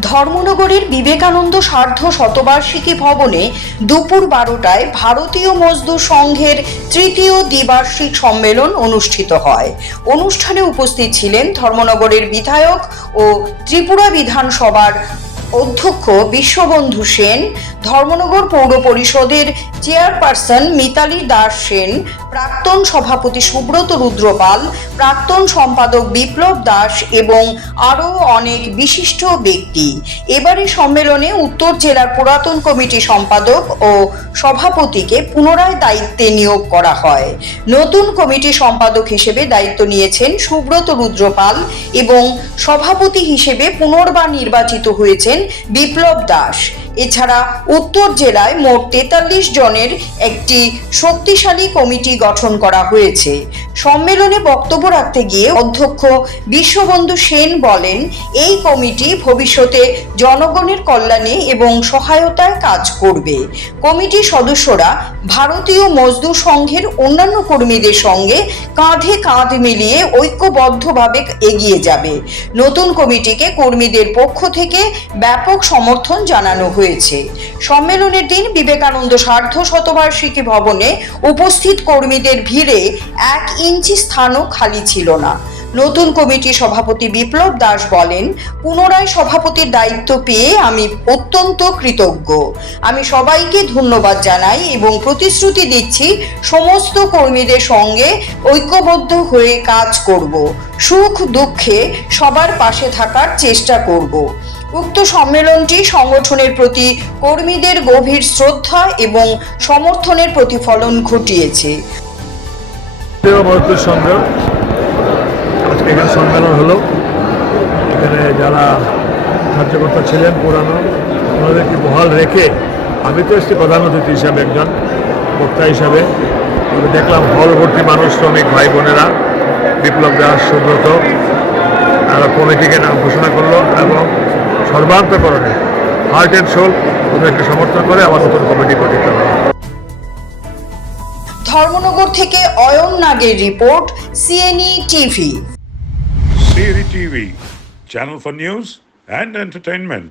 ধর্মনগরের বিবেকানন্দ সার্ধ শতবার্ষিকী ভবনে দুপুর 12টায় ভারতীয় মজদুর সংঘের তৃতীয় দ্বিবার্ষিক সম্মেলন অনুষ্ঠিত হয়। অনুষ্ঠানে উপস্থিত ছিলেন ধর্মনগরের বিধায়ক ও ত্রিপুরা বিধানসভার অধ্যক্ষ বিশ্ববন্ধু সেন, ধর্মনগর পৌর পরিষদের চেয়ারপারসন মিতালি দাস সেন, প্রাক্তন সভাপতি সুব্রত রুদ্রপাল, প্রাক্তন সম্পাদক বিপ্লব দাস এবং আরও অনেক বিশিষ্ট ব্যক্তি। এবারে সম্মেলনে উত্তর জেলার পুরাতন কমিটি সম্পাদক ও সভাপতিকে পুনরায় দায়িত্বে নিয়োগ করা হয়। নতুন কমিটি সম্পাদক হিসেবে দায়িত্ব নিয়েছেন সুব্রত রুদ্রপাল এবং সভাপতি হিসেবে পুনর্বার নির্বাচিত হয়েছেন বিপ্লব দাস। এছাড়া উত্তর জেলায় মোট 43 জনের একটি শক্তিশালী কমিটি গঠন করা হয়েছে। সম্মেলনে বক্তব্য রাখতে গিয়ে অধ্যক্ষ বিশ্ববন্ধু সেন বলেন, এই কমিটি ভবিষ্যতে জনগণের কল্যাণে এবং সহায়তায় কাজ করবে। কমিটির সদস্যরা ভারতীয় মজদুর সংঘের অন্যান্য কর্মীদের সঙ্গে কাঁধে কাঁধ মিলিয়ে ঐক্যবদ্ধভাবে এগিয়ে যাবে। নতুন কমিটিকে কর্মীদের পক্ষ থেকে ব্যাপক সমর্থন জানানো হয়েছে। সম্মেলনের দিন বিবেকানন্দ সার্ধ শতবার্ষিকী ভবনে উপস্থিত কর্মীদের ভিড়ে 1 ইঞ্চি স্থানও খালি ছিল না। নতুন কমিটির সভাপতি বিপ্লব দাস বলেন, পুনরায় সভাপতির দায়িত্ব পেয়ে আমি অত্যন্ত কৃতজ্ঞ। আমি সবাইকে ধন্যবাদ জানাই এবং প্রতিশ্রুতি দিচ্ছি সমস্ত কর্মীদের সঙ্গে ঐক্যবদ্ধ হয়ে কাজ করব। সুখ দুঃখে সবার পাশে থাকার চেষ্টা করব। উক্ত সম্মেলনটি সংগঠনের প্রতি কর্মীদের গভীর শ্রদ্ধা এবং সমর্থনের প্রতিফলন ঘটিয়েছে। আজকে এখানে সম্মেলন হলো। এখানে যারা কার্যকর্তা ছিলেন পুরানো, ওনাদেরকে বহাল রেখে আমি তো এসেছি প্রধান অতিথি হিসাবে, একজন বক্তা হিসাবে। দেখলাম হল ভর্তি মানুষ, শ্রমিক ভাই বোনেরা, বিপ্লব দাস, সুব্রত, তারা কমিটিকে নাম ঘোষণা করলো এবং সর্বান্তকরণে হার্ট অ্যান্ড সোল ওদেরকে সমর্থন করে আবার নতুন কমিটি গঠিত হলো। ধর্মনগর থেকে অয়ন নাগের report, CNE TV. CNE TV, channel for news and entertainment.